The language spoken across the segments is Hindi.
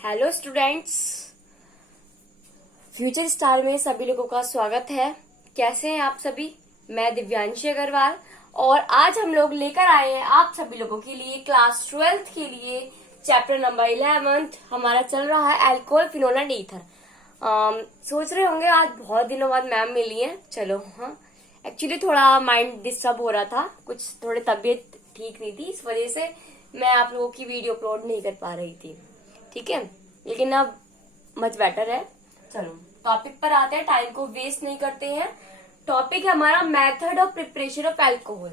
हेलो स्टूडेंट्स, फ्यूचर स्टार में सभी लोगों का स्वागत है। कैसे हैं आप सभी? मैं दिव्यांशी अग्रवाल और आज हम लोग लेकर आए हैं आप सभी लोगों के लिए क्लास 12th के लिए चैप्टर नंबर 11 हमारा चल रहा है अल्कोहल, फिनोल एंड ईथर। सोच रहे होंगे आज बहुत दिनों बाद मैम मिली है। चलो हाँ, एक्चुअली थोड़ा माइंड डिस्टर्ब हो रहा था, कुछ थोड़ी तबीयत ठीक नहीं थी, इस वजह से मैं आप लोगों की वीडियो अपलोड नहीं कर पा रही थी। ठीक है, लेकिन अब मच बेटर है। चलो टॉपिक पर आते हैं, टाइम को वेस्ट नहीं करते हैं। टॉपिक है हमारा method of preparation of alcohol.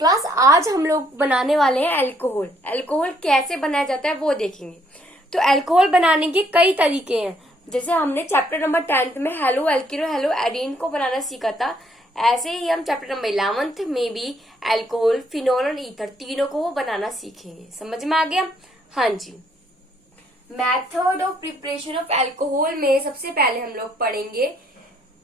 Class आज हम लोग बनाने वाले हैं अल्कोहल। अल्कोहल कैसे बनाया जाता है वो देखेंगे। तो अल्कोहल बनाने के कई तरीके हैं। जैसे हमने चैप्टर नंबर 10 में हेलो एल्किनो हेलो एडीन को बनाना सीखा था, ऐसे ही हम चैप्टर नंबर 11 में भी अल्कोहल, फिनोल और ईथर तीनों को बनाना सीखेंगे। समझ में आ गया? हाँ जी। Method of preparation of alcohol में सबसे पहले हम लोग पढ़ेंगे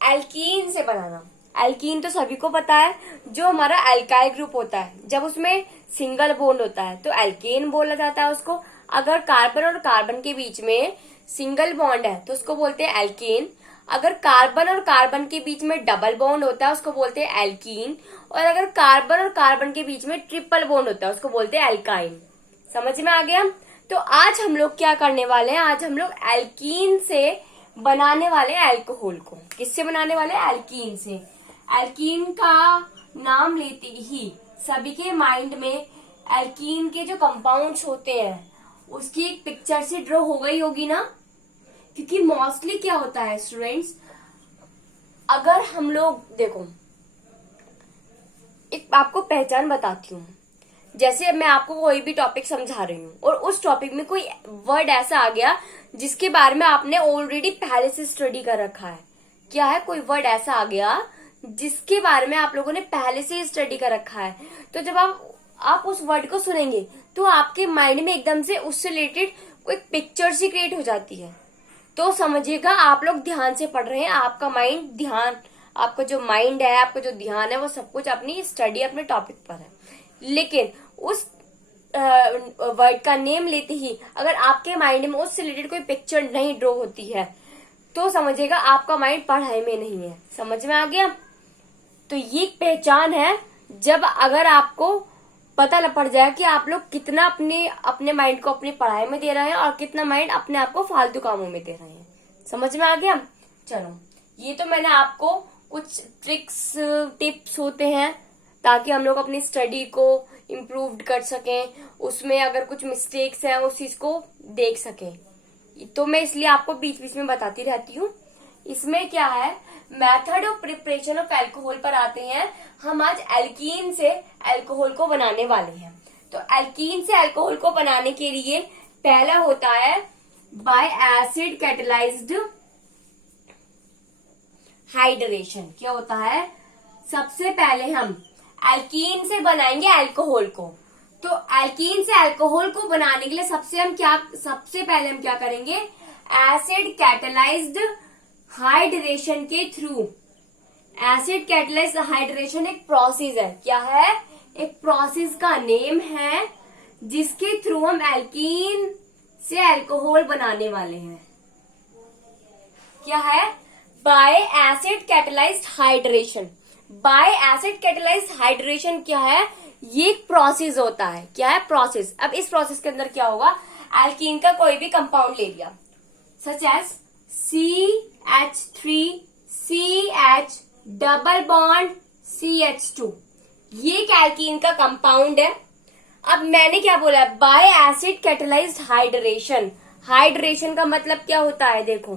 एल्कीन से बनाना। एल्कीन तो सभी को पता है, जो हमारा अल्काइल ग्रुप होता है, जब उसमें सिंगल बॉन्ड होता है तो एल्केन बोला जाता है उसको। अगर कार्बन और कार्बन के बीच में सिंगल बॉन्ड है तो उसको बोलते हैं एल्केन। अगर कार्बन और कार्बन के बीच में डबल बॉन्ड होता है उसको बोलते हैं एल्कीन। और अगर कार्बन और कार्बन के बीच में ट्रिपल बॉन्ड होता है उसको बोलते हैं एल्काइन। समझ में आ गया? तो आज हम लोग क्या करने वाले हैं, आज हम लोग एल्कीन से बनाने वाले हैं अल्कोहल को। किससे बनाने वाले हैं? एल्कीन से। एल्कीन का नाम लेते ही सभी के माइंड में एल्कीन के जो कंपाउंड्स होते हैं उसकी एक पिक्चर से ड्रॉ हो गई होगी ना। क्योंकि मोस्टली क्या होता है स्टूडेंट्स, अगर हम लोग देखो, एक आपको पहचान बताती हूँ। जैसे मैं आपको कोई भी टॉपिक समझा रही हूँ और उस टॉपिक में कोई वर्ड ऐसा आ गया जिसके बारे में आपने ऑलरेडी पहले से स्टडी कर रखा है। क्या है? कोई वर्ड ऐसा आ गया जिसके बारे में आप लोगों ने पहले से ही स्टडी कर रखा है। तो जब आप उस वर्ड को सुनेंगे तो आपके माइंड में एकदम से उससे रिलेटेड कोई पिक्चर सी क्रिएट हो जाती है। तो समझिएगा आप लोग ध्यान से पढ़ रहे हैं, आपका माइंड ध्यान, आपका जो माइंड है, आपका जो ध्यान है वो सब कुछ अपनी स्टडी, अपने टॉपिक पर है। लेकिन उस वर्ड का नेम लेते ही अगर आपके माइंड में उससे रिलेटेड कोई पिक्चर नहीं ड्रॉ होती है तो समझिएगा आपका माइंड पढ़ाई में नहीं है। समझ में आ गया? तो ये पहचान है जब अगर आपको पता पड़ जाए कि आप लोग कितना अपने माइंड को अपनी पढ़ाई में दे रहे हैं और कितना माइंड अपने आप को फालतू कामों में दे रहे हैं। समझ में आ गया? चलो, ये तो मैंने आपको कुछ ट्रिक्स, टिप्स होते हैं ताकि हम लोग अपनी स्टडी को इम्प्रूव कर सकें, उसमें अगर कुछ मिस्टेक्स हैं उस चीज को देख सकें। तो मैं इसलिए आपको बीच बीच में बताती रहती हूँ। इसमें क्या है, method of preparation of alcohol पर आते हैं। हम आज एल्कीन से अल्कोहल को बनाने वाले हैं। तो एल्कीन से अल्कोहल को बनाने के लिए पहला होता है बाय एसिड कैटेलाइज्ड हाइड्रेशन। क्या होता है? सबसे पहले हम एल्कीन से बनाएंगे अल्कोहल को। तो एल्कीन से अल्कोहल को बनाने के लिए सबसे पहले हम क्या करेंगे? एसिड कैटेलाइज्ड हाइड्रेशन के थ्रू। एसिड कैटेलाइज्ड हाइड्रेशन एक प्रोसेस है। क्या है? एक प्रोसेस का नेम है जिसके थ्रू हम एल्कीन से अल्कोहल बनाने वाले हैं। क्या है? Bye acid catalysed hydration. Bye acid catalysed hydration क्या है? ये एक प्रोसेस होता है। क्या है? प्रोसेस। अब इस प्रोसेस के अंदर क्या होगा, एल्कीन का कोई भी कंपाउंड ले लिया, such as CH3CH double bond CH2, ये एक एल्कीन का कंपाउंड है। अब मैंने क्या बोला? Bye acid catalysed hydration. Hydration का मतलब क्या होता है? देखो,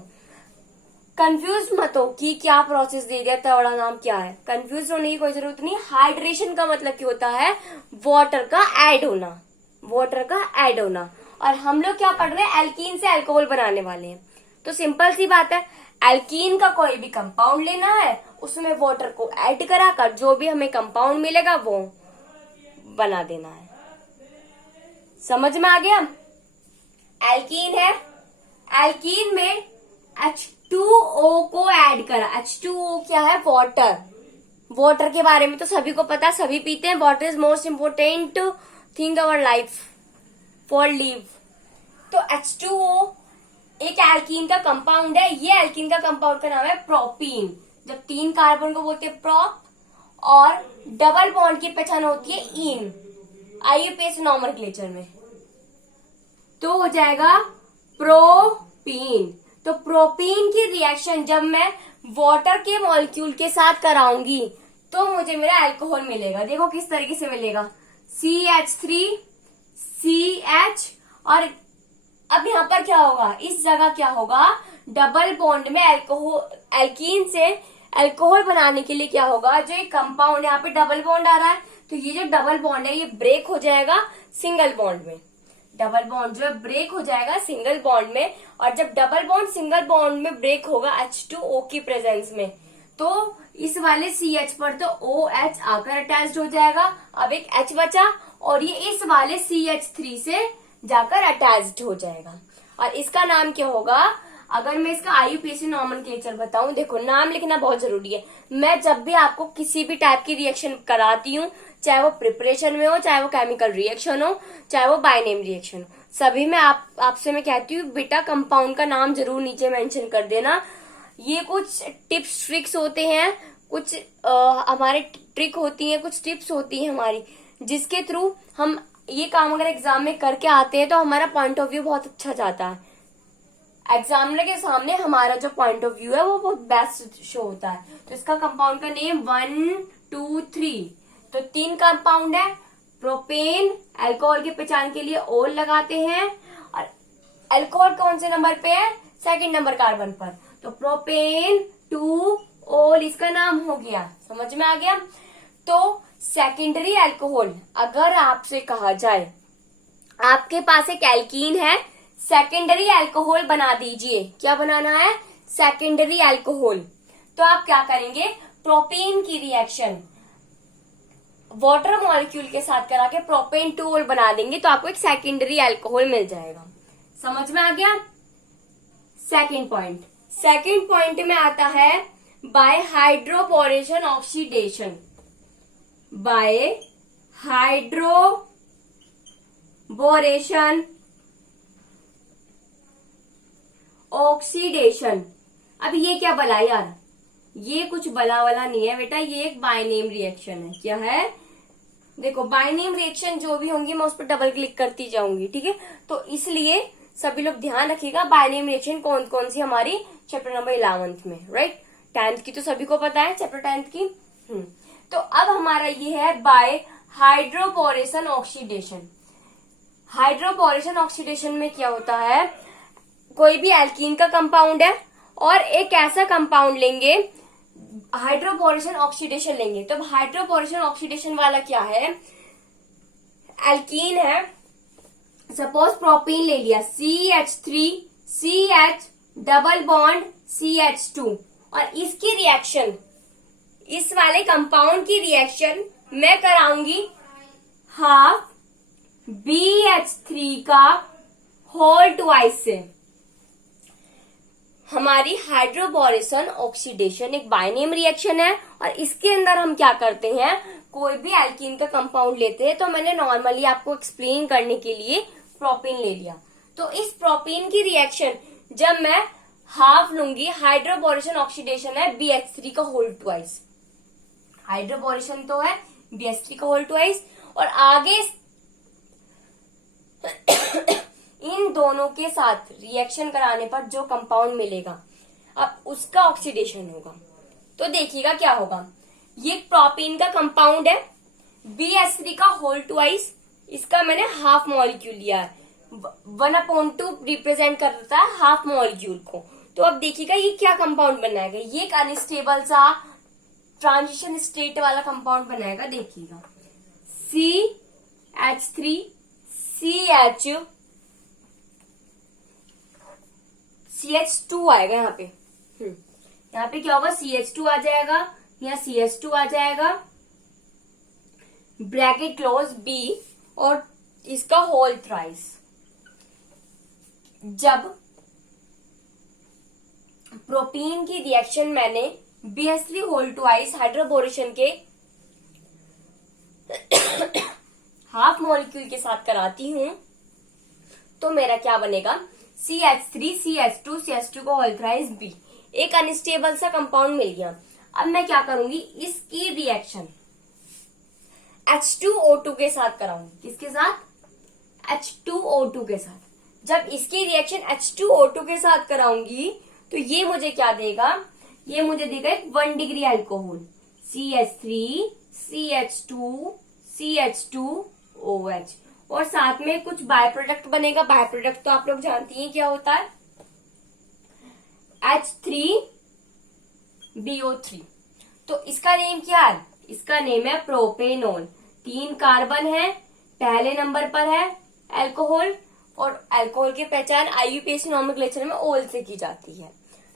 कंफ्यूज मत हो कि क्या प्रोसेस दे दिया, इतना बड़ा नाम क्या है। कंफ्यूज होने की कोई जरूरत नहीं। हाइड्रेशन का मतलब क्या होता है? वाटर का ऐड होना। वाटर का ऐड होना। और हम लोग क्या पढ़ रहे हैं? एल्कीन से अल्कोहल बनाने वाले हैं। तो सिंपल सी बात है, एल्कीन का कोई भी कंपाउंड लेना है, उसमें वाटर को ऐड कराकर जो भी हमें कंपाउंड मिलेगा वो बना देना है। समझ में आ गया? एल्कीन है, एल्कीन में H2O को ऐड करा। H2O क्या है? वाटर। वाटर के बारे में तो सभी को पता, सभी पीते हैं। Water is most important thing our life for live. तो H2O एक एल्कीन का कंपाउंड है, ये एल्कीन का कंपाउंड का नाम है प्रोपीन। जब 3 कार्बन को बोलते हैं प्रोप, और डबल बॉन्ड की पहचान होती है इन, आईयूपीएसी नॉमेनक्लेचर में, तो हो जाएगा प्रोपीन। तो प्रोपीन की रिएक्शन जब मैं वाटर के मॉलिक्यूल के साथ कराऊंगी तो मुझे मेरा अल्कोहल मिलेगा। देखो किस तरीके से मिलेगा, CH3 CH, और अब यहाँ पर क्या होगा, इस जगह क्या होगा, डबल बॉन्ड में अल्कोहल, एल्कीन से अल्कोहल बनाने के लिए क्या होगा, जो एक कंपाउंड यहाँ पे डबल बॉन्ड आ रहा है, तो ये जो डबल बॉन्ड है ये ब्रेक हो जाएगा सिंगल बॉन्ड में। डबल बॉन्ड जो है ब्रेक हो जाएगा सिंगल बॉन्ड में, और जब डबल बॉन्ड सिंगल बॉन्ड में ब्रेक होगा H2O की प्रेजेंस में, तो इस वाले CH पर तो OH आकर अटैच्ड हो जाएगा। अब एक H बचा और ये इस वाले CH3 से जाकर अटैच्ड हो जाएगा, और इसका नाम क्या होगा, अगर मैं इसका आईयूपीएसी नॉमेनक्लेचर बताऊं, देखो नाम लिखना बहुत जरूरी है। मैं जब भी आपको किसी भी टाइप की रिएक्शन कराती हूँ, चाहे वो प्रिपरेशन में हो, चाहे वो केमिकल रिएक्शन हो, चाहे वो बाय नेम रिएक्शन हो, सभी में आपसे मैं कहती हूँ बेटा कंपाउंड का नाम जरूर नीचे मेंशन कर देना। ये कुछ टिप्स ट्रिक्स होते हैं, कुछ हमारे ट्रिक होती है, कुछ टिप्स होती है हमारी, जिसके थ्रू हम ये काम अगर एग्जाम में करके आते हैं तो हमारा पॉइंट ऑफ व्यू बहुत अच्छा जाता है। एग्जामिनर के सामने हमारा जो पॉइंट ऑफ व्यू है वो बहुत बेस्ट शो होता है। तो इसका कंपाउंड का नेम 1 2 3, तो 3 कंपाउंड है। प्रोपेन, अल्कोहल की पहचान के लिए ओल लगाते हैं, और अल्कोहल कौन से नंबर पे है, 2nd नंबर कार्बन पर, तो प्रोपेन 2 ओल इसका नाम हो गया। समझ में आ गया। तो सेकेंडरी अल्कोहल, अगर आपसे कहा जाए आपके पास एक एल्कीन है, सेकेंडरी अल्कोहल बना दीजिए, क्या बनाना है, सेकेंडरी अल्कोहल, तो आप क्या करेंगे, प्रोपेन की रिएक्शन वाटर मॉलिक्यूल के साथ करा के प्रोपेन 2 ओल बना देंगे, तो आपको एक सेकेंडरी अल्कोहल मिल जाएगा। समझ में आ गया। सेकेंड पॉइंट में आता है by hydroboration oxidation. By hydroboration oxidation. अब ये क्या बला यार, ये कुछ बला वाला नहीं है बेटा, ये एक बायनेम रिएक्शन है। क्या है, देखो बायनेम रिएक्शन जो भी होंगी मैं उस पर डबल क्लिक करती जाऊंगी, ठीक है। तो इसलिए सभी लोग ध्यान रखिएगा, बायनेम रिएक्शन कौन कौन सी हमारी चैप्टर नंबर 11th में, राइट। 10th की तो सभी को पता है, चैप्टर 10th की। तो अब हमारा ये है by hydroboration oxidation. Hydroboration oxidation में क्या होता है, कोई भी एल्कीन का कंपाउंड है और एक ऐसा कंपाउंड लेंगे, हाइड्रोपोरेशन ऑक्सीडेशन लेंगे। तो हाइड्रोपोरेशन ऑक्सीडेशन वाला क्या है, एल्कीन है, सपोज प्रोपीन ले लिया, CH3 CH double bond CH2, और इसकी रिएक्शन, इस वाले कंपाउंड की रिएक्शन मैं कराऊंगी हाफ BH3 का होल ट्वाइस से। हमारी हाइड्रोपोरेशन ऑक्सीडेशन एक बायनेम रिएक्शन है, और इसके अंदर हम क्या करते हैं, कोई भी एल्कीन का कंपाउंड लेते हैं। तो मैंने नॉर्मली आपको एक्सप्लेन करने के लिए प्रोपीन ले लिया। तो इस प्रोपीन की रिएक्शन जब मैं हाफ लूंगी, हाइड्रोपोरेशन ऑक्सीडेशन है BH3 का होल ट्वाइस, हाइड्रोपोरेशन तो है BH3 का होल ट्वाइस, और आगे इन दोनों के साथ रिएक्शन कराने पर जो कंपाउंड मिलेगा अब उसका ऑक्सीडेशन होगा। तो देखिएगा क्या होगा, ये प्रोपीन का कंपाउंड है, BH3 का होल ट्वाइस, इसका मैंने हाफ मॉलिक्यूल लिया है, 1/2 रिप्रेजेंट करता है हाफ मॉलिक्यूल को। तो अब देखिएगा ये क्या कंपाउंड बनाएगा, ये एक अनस्टेबल सा ट्रांजिशन स्टेट वाला कंपाउंड बनाएगा। देखिएगा CH3 CH2 आएगा यहाँ पे, यहाँ पे क्या होगा, CH2 आ जाएगा, यहाँ CH2 आ जाएगा, ब्रैकेट क्लोज B, और इसका होल थ्राइस। जब प्रोपीन की रिएक्शन मैंने BH3 होल ट्वाइस हाइड्रोपोरेशन के हाफ मॉलिक्यूल के साथ कराती हूं, तो मेरा क्या बनेगा, CH3CH2 CH2 का होल थ्राइस B, एक अनस्टेबल सा कंपाउंड मिल गया। अब मैं क्या करूंगी, इसकी रिएक्शन H2O2 के साथ कराऊंगी। किसके साथ? H2O2 के साथ। जब इसकी रिएक्शन H2O2 के साथ कराऊंगी तो ये मुझे क्या देगा, ये मुझे देगा एक 1 degree alcohol, CH3 CH2 CH2OH, और साथ में कुछ बाय प्रोडक्ट बनेगा। बाय प्रोडक्ट तो आप लोग जानती हैं क्या होता है, H3BO3। तो इसका नेम क्या है, इसका नेम है प्रोपेनॉल। 3 कार्बन है, पहले नंबर पर है अल्कोहल, और अल्कोहल की पहचान IUPAC नॉमेनक्लेचर में ओल से की जाती है।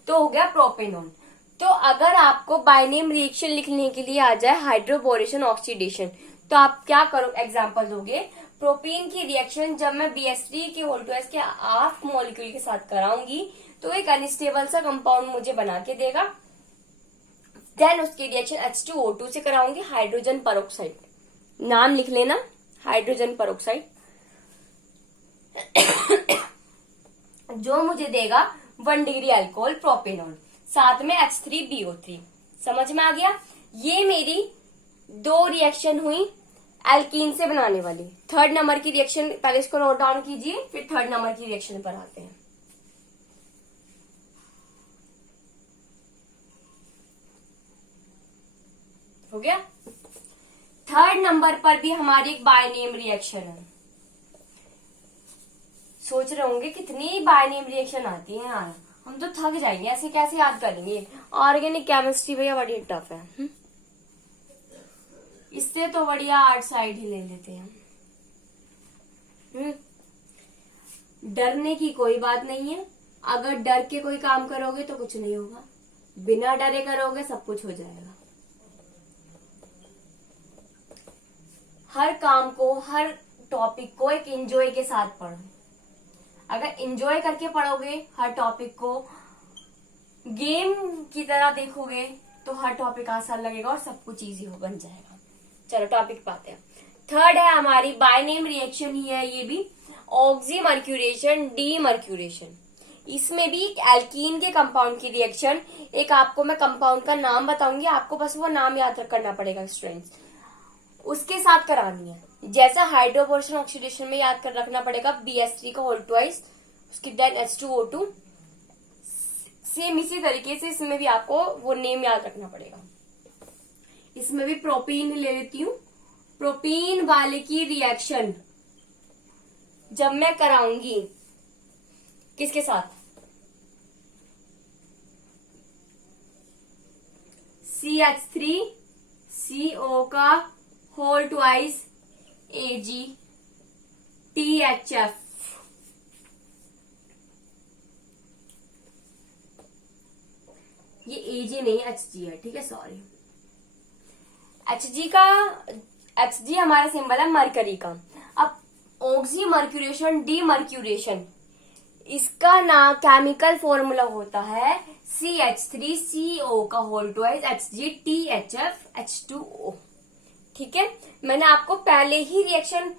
तो हो गया प्रोपेनॉल। तो अगर आपको बाय नेम रिएक्शन लिखने के लिए आ जाए हाइड्रोबोरेशन ऑक्सीडेशन, तो आप क्या करो, एग्जांपल दोगे। प्रोपीन की रिएक्शन जब मैं BH3 के होल ट्वाइस के हाफ मॉलिक्यूल के साथ कराऊंगी तो एक अनस्टेबल सा कंपाउंड मुझे बना के देगा। देन उसकी रिएक्शन H2O2 से कराऊंगी, हाइड्रोजन पेरोक्साइड, नाम लिख लेना, हाइड्रोजन पेरोक्साइड, जो मुझे देगा 1 डिग्री अल्कोहल प्रोपेनॉल, साथ में H3BO3। समझ में आ गया? ये मेरी 2 रिएक्शन हुई एल्कीन से बनाने वाली। 3rd नंबर की रिएक्शन, पहले इसको नोट डाउन कीजिए, फिर 3rd नंबर की रिएक्शन पर आते हैं। हो गया? 3rd नंबर पर भी हमारी एक बाय नेम रिएक्शन है। सोच रहे होंगे कितनी बाय नेम रिएक्शन आती है यार, हम तो थक जाएंगे, ऐसे कैसे याद करेंगे। ऑर्गेनिक केमिस्ट्री भैया बड़ी टफ है। इससे तो बढ़िया आर्ट साइड ही ले लेते हैं। डरने की कोई बात नहीं है। अगर डर के कोई काम करोगे तो कुछ नहीं होगा, बिना डरे करोगे सब कुछ हो जाएगा। हर काम को, हर टॉपिक को एक एंजॉय के साथ पढ़ो। अगर एंजॉय करके पढ़ोगे, हर टॉपिक को गेम की तरह देखोगे तो हर टॉपिक आसान लगेगा और सब कुछ इजी हो बन जाएगा। चलो टॉपिक पे आते हैं। 3rd है हमारी बाय नेम रिएक्शन ही है ये भी, ऑक्सीमर्क्यूरेशन डीमर्क्यूरेशन। इसमें भी एक एल्कीन के कंपाउंड की रिएक्शन, एक आपको मैं कंपाउंड का नाम बताऊंगी, आपको बस वो नाम याद करना पड़ेगा स्टूडेंट्स, उसके साथ करानी है। जैसा हाइड्रोबोरेशन ऑक्सीडेशन में याद कर रखना पड़ेगा BH3 का होल ट्वाइस, उसकी देन H2O2, सेम इसी तरीके से इसमें भी आपको वो नेम याद रखना पड़ेगा। इसमें भी प्रोपीन ले लेती हूँ। प्रोपीन वाले की रिएक्शन जब मैं कराऊंगी किसके साथ, CH3CO का होल ट्वाइस AgTHF, ये Ag नहीं Hg है, ठीक है, सॉरी। Hg हमारा सिंबल है मरकरी का। अब ऑक्सीमर्क्यूरेशन डीमर्क्यूरेशन, इसका ना केमिकल फॉर्मूला होता है CH3CO का होल ट्वाइस HgTHF H2O। ठीक है, मैंने आपको पहले ही रिएक्शन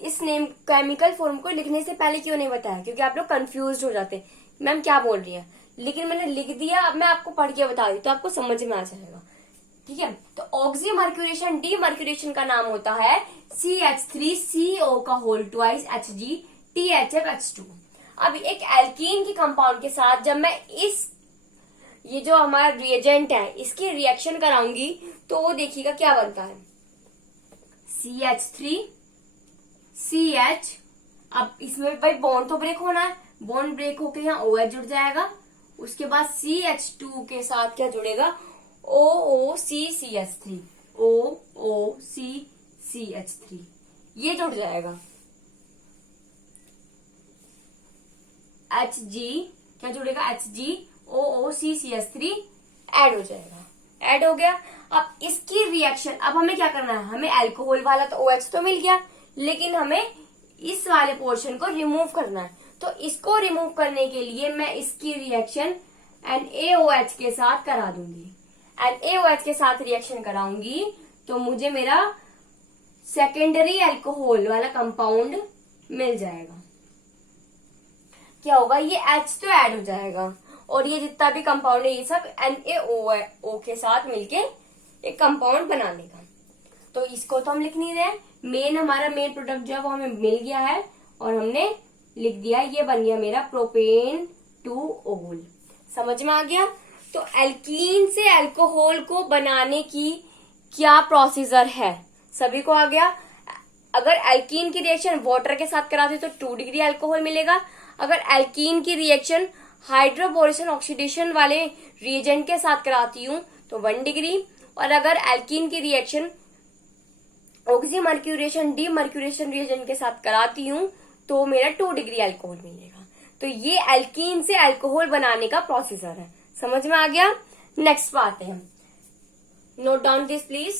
इस नेम केमिकल फॉर्म को लिखने से पहले क्यों नहीं बताया, क्योंकि आप लोग कंफ्यूज हो जाते हैं मैम क्या बोल रही है, लेकिन मैंने लिख दिया। अब मैं आपको पढ़ के बता दी तो आपको समझ में आ जाएगा। ठीक है, तो ऑक्सीमर्क्यूरेशन डीमर्क्यूरेशन का नाम होता है CH3CO का होल ट्वाइस HgTHF H2। अब एक एल्कीन की कंपाउंड के साथ जब मैं ये जो हमारा रिएजेंट है इसकी रिएक्शन कराऊंगी तो वो देखिएगा क्या बनता है, CH3CH। अब इसमें भाई बॉन्ड तो ब्रेक होना है, बॉन्ड ब्रेक होके यहाँ OH जुड़ जाएगा, उसके बाद CH2 के साथ क्या जुड़ेगा, OOCCH3, OOCCH3 ये जुड़ जाएगा। Hg क्या जुड़ेगा, HgOOCCH3 ऐड हो जाएगा, ऐड हो गया। अब इसकी रिएक्शन, अब हमें क्या करना है, हमें अल्कोहल वाला तो OH तो मिल गया, लेकिन हमें इस वाले पोर्शन को रिमूव करना है। तो इसको रिमूव करने के लिए मैं इसकी रिएक्शन NaOH के साथ करा दूंगी। NaOH के साथ रिएक्शन कराऊंगी तो मुझे मेरा सेकेंडरी अल्कोहल वाला कंपाउंड मिल जाएगा। क्या होगा, ये H तो ऐड हो जाएगा और ये जितना भी कंपाउंड है ये सब NaO के साथ मिलके एक कंपाउंड बना लेगा। तो इसको तो हम लिख नहीं रहे, मेन हमारा मेन प्रोडक्ट जो है वो हमें मिल गया है और हमने लिख दिया, ये बन गया मेरा प्रोपेन 2-ओल। समझ में आ गया। तो एल्कीन से अल्कोहल को बनाने की क्या प्रोसीजर है, सभी को आ गया। अगर एल्कीन की रिएक्शन वाटर के साथ कराती तो 2 डिग्री अल्कोहल मिलेगा। अगर एल्कीन की रिएक्शन हाइड्रोबोरेशन ऑक्सीडेशन वाले रिएजेंट के साथ कराती हूँ तो 1 डिग्री, और अगर एल्कीन की रिएक्शन ऑक्सीमर्क्यूरेशन डीमर्क्यूरेशन रिएजेंट के साथ कराती हूँ तो मेरा 2 डिग्री अल्कोहल मिलेगा। तो ये एल्कीन से अल्कोहल बनाने का प्रोसीजर है। समझ में आ गया। नेक्स्ट बात है, note down this please.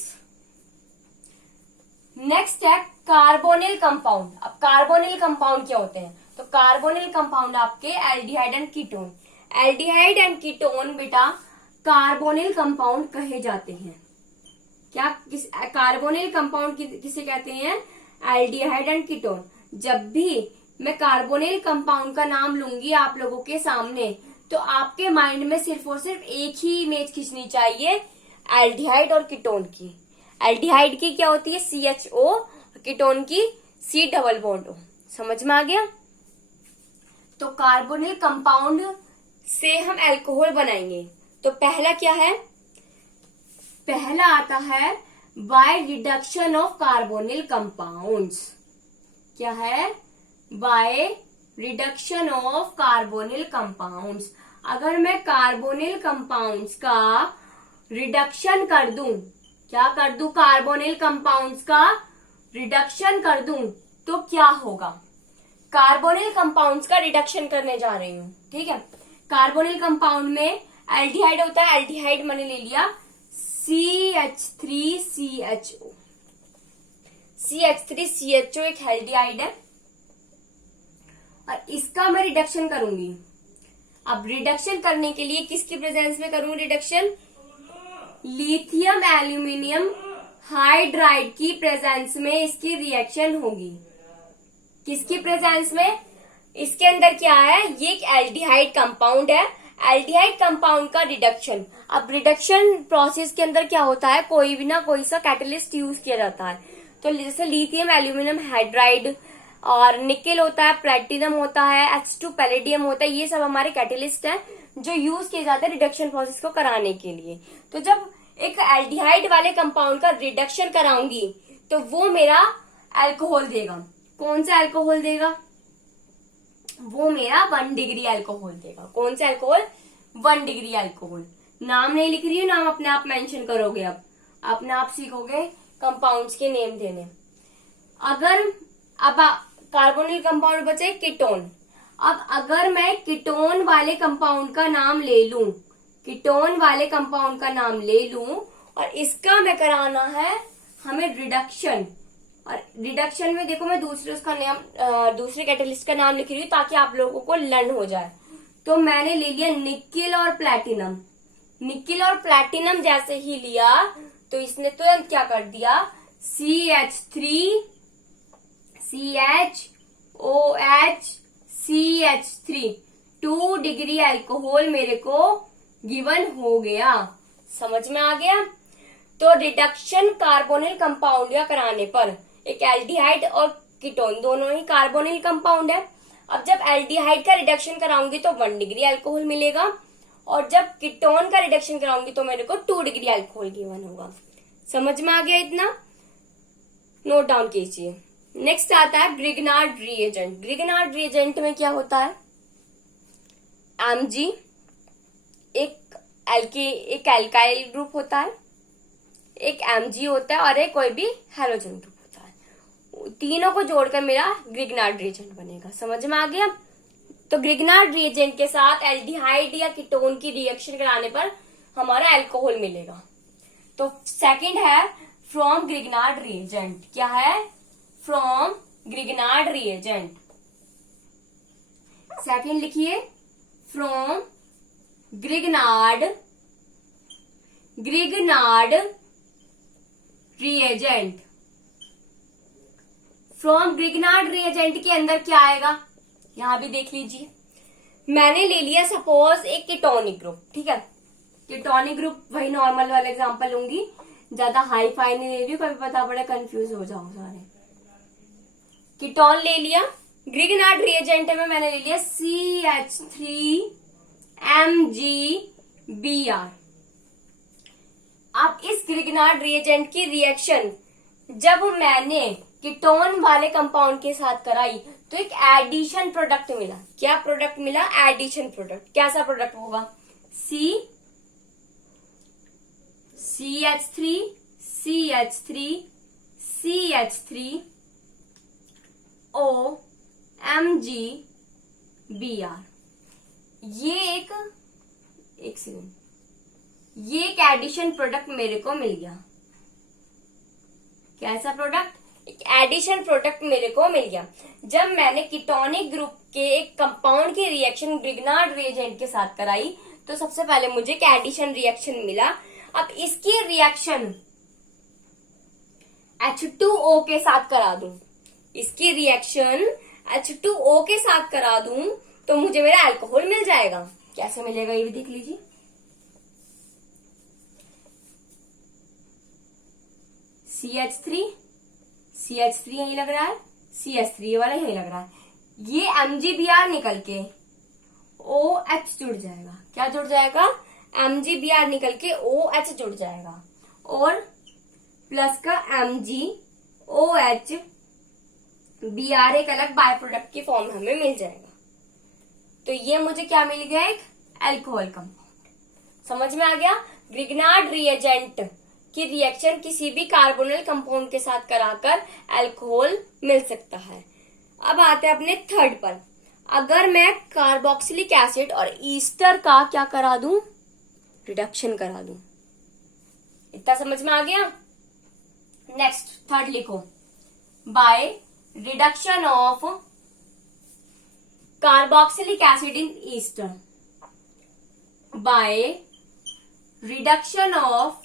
Next है कार्बोनिल कंपाउंड। अब कार्बोनिल कंपाउंड क्या होते हैं, तो कार्बोनिल कंपाउंड आपके aldehyde and ketone. Aldehyde and ketone बेटा कार्बोनिल कंपाउंड कहे जाते हैं। क्या कार्बोनिल कंपाउंड किसे कहते हैं, एल्डिहाइड एंड कीटोन। जब भी मैं कार्बोनिल कंपाउंड का नाम लूंगी आप लोगों के सामने तो आपके माइंड में सिर्फ और सिर्फ एक ही इमेज खींचनी चाहिए, एल्डिहाइड और कीटोन की। एल्डिहाइड की क्या होती है CHO, कीटोन की C डबल बॉन्ड O। समझ में आ गया। तो कार्बोनिल कंपाउंड से हम अल्कोहल बनाएंगे तो पहला क्या है, पहला आता है by reduction of carbonyl compounds. क्या है, by reduction of carbonyl compounds. अगर मैं कार्बोनिल कंपाउंड्स का रिडक्शन कर दूं, क्या कर दूं, कार्बोनिल कंपाउंड्स का रिडक्शन कर दूं तो क्या होगा, कार्बोनिल कंपाउंड्स का रिडक्शन करने जा रही हूं। ठीक है, कार्बोनिल कंपाउंड में एल्डिहाइड होता है, एल्डिहाइड मैंने ले लिया CH3CHO। CH3CHO एक एल्डिहाइड है और इसका मैं रिडक्शन करूंगी। अब रिडक्शन करने के लिए किसकी प्रेजेंस में करूंगी रिडक्शन, लिथियम एल्यूमिनियम हाइड्राइड की प्रेजेंस में इसकी रिएक्शन होगी। किसकी प्रेजेंस में, इसके अंदर क्या है, ये एक एल्डिहाइड कंपाउंड है, एल्डिहाइड कंपाउंड का रिडक्शन। अब रिडक्शन प्रोसेस के अंदर क्या होता है, कोई भी ना कोई सा कैटलिस्ट यूज किया जाता है। तो जैसे लिथियम एल्यूमिनियम हाइड्राइड और निकेल होता है, प्लेटिनम होता है, H2 पैलेडियम होता है, ये सब हमारे कैटलिस्ट हैं जो यूज किए जाते हैं रिडक्शन प्रोसेस को कराने के लिए। तो जब एक एल्डिहाइड वाले कंपाउंड का रिडक्शन कराऊंगी तो वो मेरा अल्कोहल देगा। कौन सा अल्कोहल देगा, वो मेरा 1 डिग्री अल्कोहल देगा। कौन सा अल्कोहल, 1 डिग्री अल्कोहल। नाम नहीं लिख रही हूँ, नाम अपने आप मेंशन करोगे। अब अपने आप सीखोगे कंपाउंड्स के नेम देने। अगर अब कार्बोनिल कंपाउंड बचे कीटोन। अब अगर मैं कीटोन वाले कंपाउंड का नाम ले लूं, कीटोन वाले कंपाउंड का नाम ले लूं और इसका मैं कराना है हमें रिडक्शन। और रिडक्शन में देखो मैं दूसरे कैटलिस्ट का नाम लिख रही हूँ ताकि आप लोगों को लर्न हो जाए। तो मैंने ले लिया निकेल और प्लैटिनम। निकेल और प्लैटिनम जैसे ही लिया तो इसने तुरंत क्या कर दिया, CH3CHOH CH3 2 डिग्री अल्कोहल मेरे को गिवन हो गया। समझ में आ गया। तो रिडक्शन कार्बोनिल कंपाउंड या कराने पर एक एल्डिहाइड और कीटोन दोनों ही कार्बोनिल कंपाउंड है। अब जब एल्डिहाइड का रिडक्शन कराऊंगी तो 1 डिग्री अल्कोहल मिलेगा और जब कीटोन का रिडक्शन कराऊंगी तो मेरे को 2 डिग्री अल्कोहल गिवन होगा। समझ में आ गया इतना, नोट डाउन कीजिए। नेक्स्ट आता है ग्रिग्नार्ड रिएजेंट। ग्रिग्नार्ड रिएजेंट में क्या होता है, Mg एक एल्काइल ग्रुप होता है, एक Mg होता है और एक कोई भी हैलोजन ग्रुप होता है। तीनों को जोड़कर मेरा ग्रिग्नार्ड रिएजेंट बनेगा। समझ में आ गया। तो ग्रिग्नार्ड रिएजेंट के साथ एल्डिहाइड या कीटोन की रिएक्शन कराने पर हमारा अल्कोहल मिलेगा। तो सेकंड है फ्रॉम ग्रिग्नार्ड रिएजेंट। क्या है, फ्रॉम ग्रिग्नार्ड रिएजेंट। सेकंड लिखिए, from Grignard reagent. From Grignard reagent के अंदर क्या आएगा, यहां भी देख लीजिए। मैंने ले लिया सपोज एक कीटोनिक ग्रुप, ठीक है, कीटोनिक ग्रुप वही नॉर्मल वाला एग्जांपल लूंगी, ज्यादा हाई फाई नहीं ले रही हूँ, कभी पता पड़े कंफ्यूज हो जाओ सारे। कीटोन ले लिया, ग्रिगनार्ड रिएजेंट में मैंने ले लिया CH3MgBr। अब इस ग्रिगनार्ड रिएजेंट की रिएक्शन जब मैंने कीटोन वाले कंपाउंड के साथ कराई तो एक एडिशन प्रोडक्ट मिला। क्या प्रोडक्ट मिला? Addition product. कैसा प्रोडक्ट होगा? CH3 CH3 CH3 OMgBr। ये एक सेकेंड, ये एक एडिशन प्रोडक्ट मेरे को मिल गया। कैसा प्रोडक्ट? एक एडिशन प्रोडक्ट मेरे को मिल गया जब मैंने कीटोनिक ग्रुप के एक कंपाउंड की रिएक्शन ग्रिगनार्ड रिएजेंट के साथ कराई तो सबसे पहले मुझे एक एडिशन रिएक्शन मिला। अब इसकी रिएक्शन H2O के साथ करा दूं, इसकी रिएक्शन H2O के साथ करा दूं तो मुझे मेरा अल्कोहल मिल जाएगा। कैसे मिलेगा ये भी देख लीजिए। CH3 यही लग रहा है, CH3 ये वाला यही लग रहा है, ये MgBr निकल के OH जुड़ जाएगा। क्या जुड़ जाएगा? MgBr निकल के OH जुड़ जाएगा और प्लस का MgOH Br एक अलग बाय प्रोडक्ट की फॉर्म में हमें मिल जाएगा। तो ये मुझे क्या मिल गया? एक अल्कोहल कंपाउंड। समझ में आ गया? ग्रिगनार्ड रिएजेंट की रिएक्शन किसी भी कार्बोनिल कंपाउंड के साथ कराकर अल्कोहल मिल सकता है। अब आते हैं अपने थर्ड पर। अगर मैं कार्बोक्सिलिक एसिड और ईस्टर का क्या करा दूं? रिडक्शन करा दूं। इतना समझ में आ गया? नेक्स्ट थर्ड लिखो, by reduction of carboxylic acid in Easter, by reduction of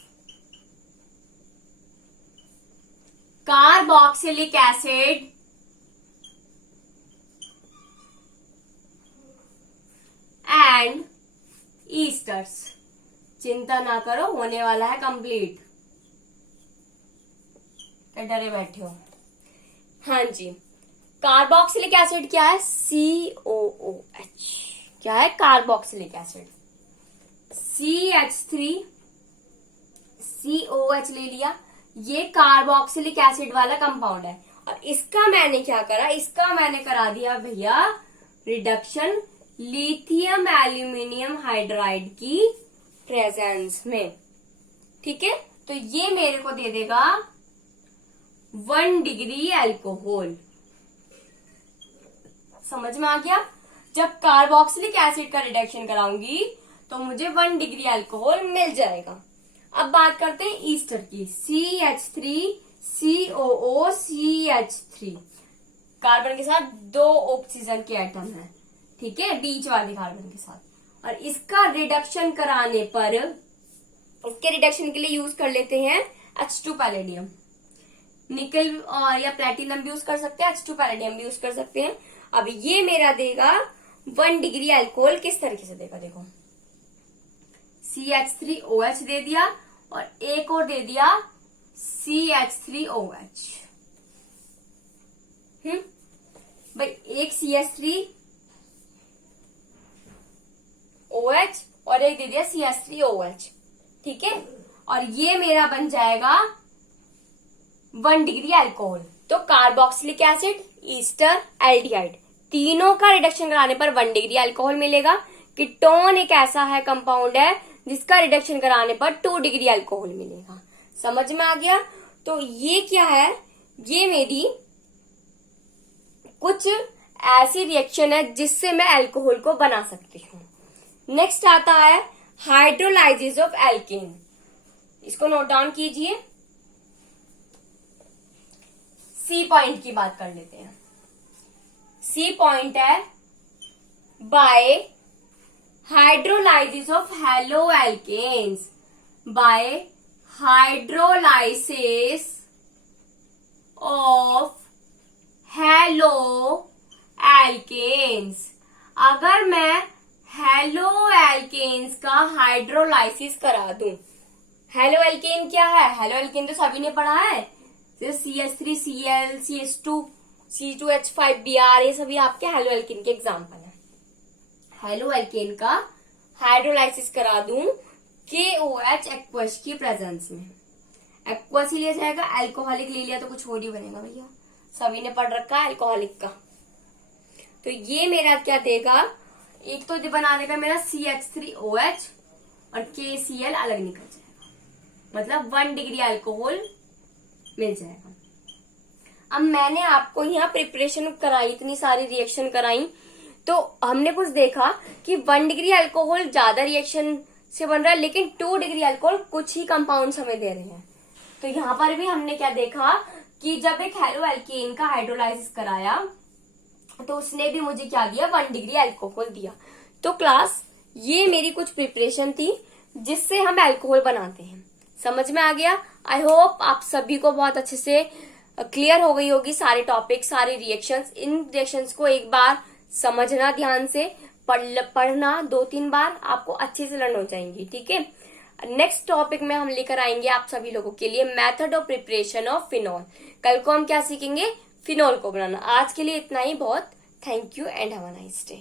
carboxylic acid and esters. चिंता ना करो, होने वाला है कंप्लीट। क्या डरे बैठे हो? हाँ जी, कार्बोक्सिलिक एसिड क्या है? COOH। क्या है? Carboxylic acid. CH3COH ले लिया, ये कार्बोक्सिलिक एसिड वाला कंपाउंड है और इसका मैंने क्या करा? इसका मैंने करा दिया भैया रिडक्शन लिथियम एल्यूमिनियम हाइड्राइड की प्रेजेंस में। ठीक है, तो ये मेरे को दे देगा 1 डिग्री अल्कोहल। समझ में आ गया? जब कार्बोक्सिलिक एसिड का रिडक्शन कराऊंगी तो मुझे 1 डिग्री अल्कोहल मिल जाएगा। अब बात करते हैं ईस्टर की। CH3COOCH3 कार्बन के साथ 2 ऑक्सीजन के एटम है, ठीक है, बीच वाले कार्बन के साथ। और इसका रिडक्शन कराने पर, इसके रिडक्शन के लिए यूज कर लेते हैं H2 पैलेडियम। निकल और या प्लेटिनम भी यूज कर सकते हैं, H2 पैलेडियम भी यूज कर सकते हैं। अब ये मेरा देगा 1 डिग्री अल्कोहल। किस तरीके से देगा? देखो, CH3OH दे दिया और एक और दे दिया CH3OH। भाई एक CH3OH और एक दे दिया CH3OH, ठीक है, और ये मेरा बन जाएगा 1 डिग्री अल्कोहल। तो कार्बोक्सिलिक एसिड, ईस्टर, एल्डिहाइड तीनों का रिडक्शन कराने पर 1 डिग्री अल्कोहल मिलेगा। कीटोन एक ऐसा है कंपाउंड है जिसका रिडक्शन कराने पर 2 डिग्री अल्कोहल मिलेगा। समझ में आ गया? तो ये क्या है? ये मेरी कुछ ऐसी रिएक्शन है जिससे मैं अल्कोहल को बना सकती हूँ। नेक्स्ट आता है हाइड्रोलाइसिस ऑफ एल्केन। इसको नोट डाउन कीजिए। सी पॉइंट की बात कर लेते हैं। सी पॉइंट है by hydrolysis of haloalkanes, by hydrolysis of haloalkanes. अगर मैं हेलो एल्केन्स का हाइड्रोलाइसिस करा दूं, हेलो एल्केन क्या है? हेलो एल्केन तो सभी ने पढ़ा है, CH3Cl, CH2, C2H5Br, ये सभी आपके हेलो एल्केन के एग्जाम्पल है। हेलो एल्केन का हाइड्रोलाइसिस करा दूं KOH एक्वस की प्रेजेंस में, एक्वस ही लिया जाएगा, अल्कोहलिक ले लिया तो कुछ और ही बनेगा भैया, सभी ने पढ़ रखा है अल्कोहलिक का। तो ये मेरा क्या देगा, एक तो बना देगा मेरा CH3OH और KCl अलग निकल जाएगा, मतलब 1 डिग्री अल्कोहल मिल जाएगा। अब मैंने आपको यहाँ प्रिपरेशन कराई, इतनी सारी रिएक्शन कराई, तो हमने कुछ देखा कि 1 डिग्री अल्कोहल ज्यादा रिएक्शन से बन रहा है, लेकिन 2 डिग्री अल्कोहल कुछ ही कंपाउंड्स हमें दे रहे हैं। तो यहाँ पर भी हमने क्या देखा कि जब एक हेलो एल्केन का हाइड्रोलाइसिस कराया तो उसने भी मुझे क्या दिया, 1 डिग्री अल्कोहल दिया। तो क्लास ये मेरी कुछ प्रिपरेशन थी जिससे हम अल्कोहल बनाते हैं, समझ में आ गया? आई होप आप सभी को बहुत अच्छे से क्लियर हो गई होगी सारे टॉपिक, सारे रिएक्शंस। इन रिएक्शंस को एक बार समझना ध्यान से, पढ़ना 2-3 बार, आपको अच्छे से लर्न हो जाएंगी, ठीक है? नेक्स्ट टॉपिक में हम लेकर आएंगे आप सभी लोगों के लिए method of preparation of phenol. कल को हम क्या सीखेंगे, फिनॉल को बनाना। आज के लिए इतना ही बहुत। Thank you and have a nice day.